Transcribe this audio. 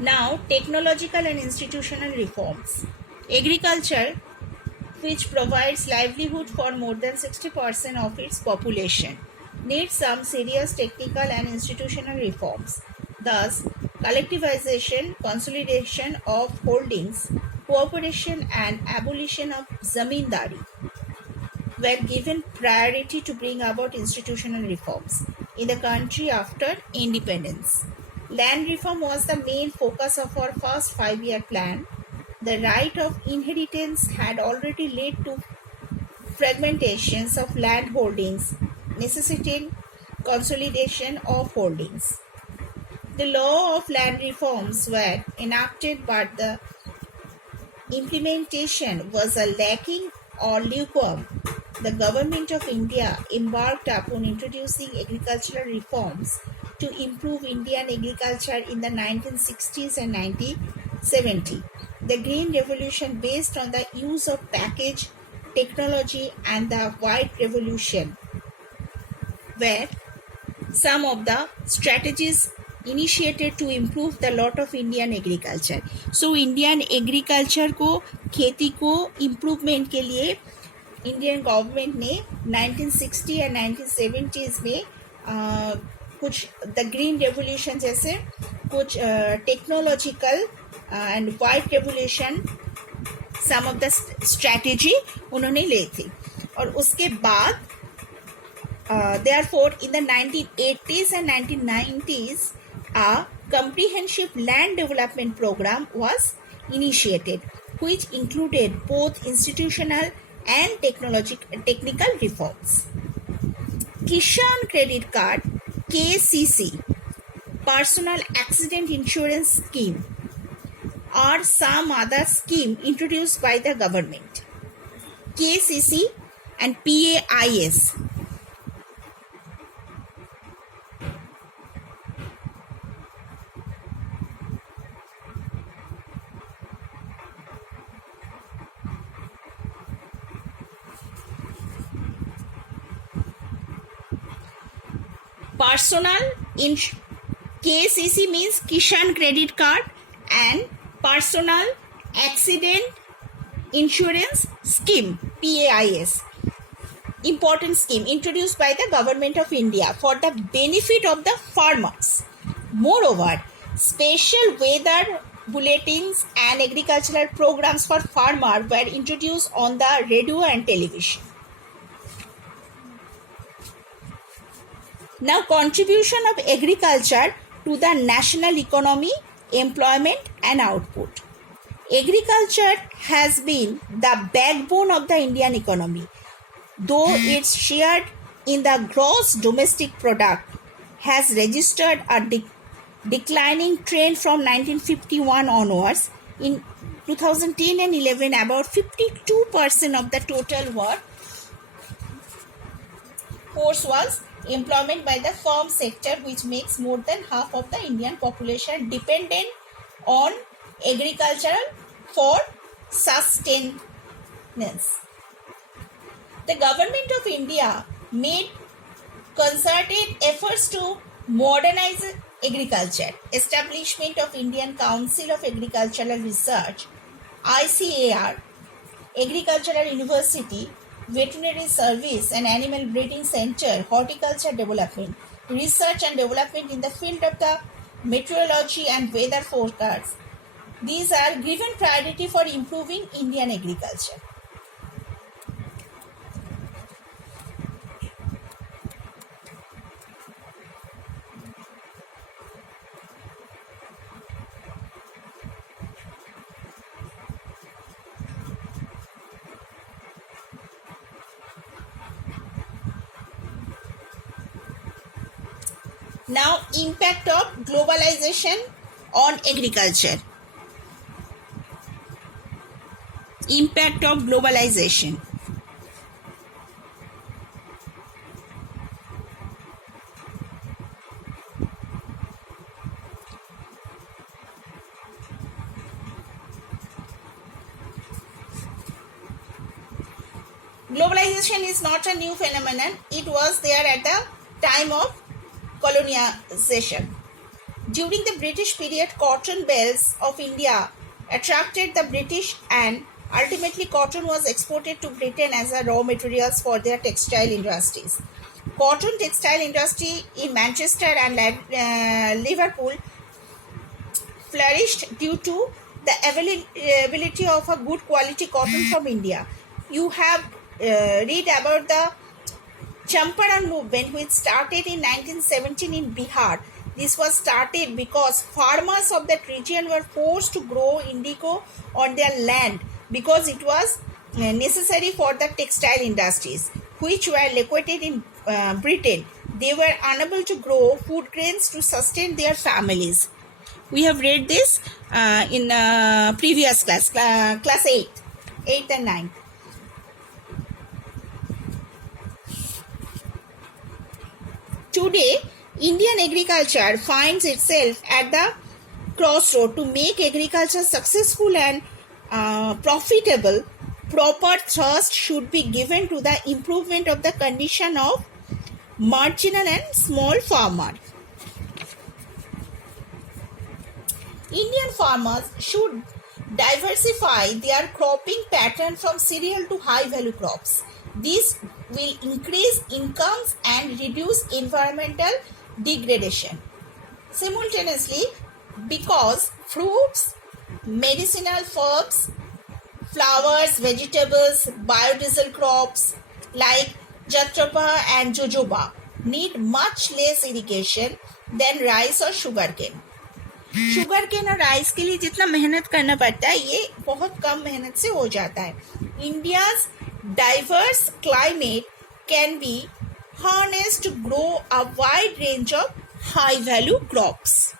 Now, technological and institutional reforms. Agriculture, which provides livelihood for more than 60% of its population, needs some serious technical and institutional reforms. Thus, collectivization, consolidation of holdings, cooperation, and abolition of zamindari were given priority to bring about institutional reforms in the country after independence. Land reform was the main focus of our first 5-year plan. The right of inheritance had already led to fragmentations of land holdings, necessitating consolidation of holdings. The law of land reforms were enacted, but the implementation was a lacking or lukewarm. The Government of India embarked upon introducing agricultural reforms to improve Indian agriculture in the 1960s and 1970s. The Green Revolution, based on the use of package technology, and the White Revolution were some of the strategies initiated to improve the lot of Indian agriculture. So Indian agriculture को खेती को improvement के लिए Indian government ने 1960 या 1970s में कुछ the green revolution जैसे कुछ technological and white revolution some of the strategy उन्होंने ली थी. और उसके बाद therefore in the 1980s and 1990s a comprehensive land development program was initiated, which included both institutional and technical reforms. Kishan Credit Card (KCC), Personal Accident Insurance Scheme, or some other scheme introduced by the government. KCC and PAIS. Personal KCC means Kishan Credit Card and Personal Accident Insurance Scheme (PAIS). Important scheme introduced by the Government of India for the benefit of the farmers. Moreover, special weather bulletins and agricultural programs for farmers were introduced on the radio and television. Now, contribution of agriculture to the national economy, employment and output. Agriculture has been the backbone of the Indian economy, though its share in the gross domestic product has registered a declining trend from 1951 onwards. In 2010 and 11, about 52% of the total workforce was employment by the farm sector, which makes more than half of the Indian population dependent on agriculture for sustenance. The Government of India made concerted efforts to modernize agriculture. Establishment of Indian Council of Agricultural Research (ICAR), Agricultural University, Veterinary Service and Animal Breeding Center, Horticulture Development, Research and Development in the field of the meteorology and weather forecasts. These are given priority for improving Indian agriculture. Now, impact of globalization on agriculture. Impact of globalization. Globalization is not a new phenomenon. It was there at the time of colonization. During the British period, cotton belts of India attracted the British, and ultimately cotton was exported to Britain as a raw materials for their textile industries. Cotton textile industry in Manchester and Liverpool flourished due to the availability of a good quality cotton from India. You have read about the Champaran movement, which started in 1917 in Bihar. This was started because farmers of that region were forced to grow indigo on their land because it was necessary for the textile industries, which were located in Britain. They were unable to grow food grains to sustain their families. We have read this in previous class 8th and 9th. Today, Indian agriculture finds itself at the crossroad. To make agriculture successful and profitable, proper thrust should be given to the improvement of the condition of marginal and small farmer. Indian farmers should diversify their cropping pattern from cereal to high value crops. This will increase incomes and reduce environmental degradation. Simultaneously, because fruits, medicinal herbs, flowers, vegetables, biodiesel crops like jatropha and jojoba need much less irrigation than rice or sugarcane. Sugarcane और rice के लिए जितना मेहनत करना पड़ता है ये बहुत कम मेहनत से हो जाता है. India's diverse climate can be harnessed to grow a wide range of high value crops.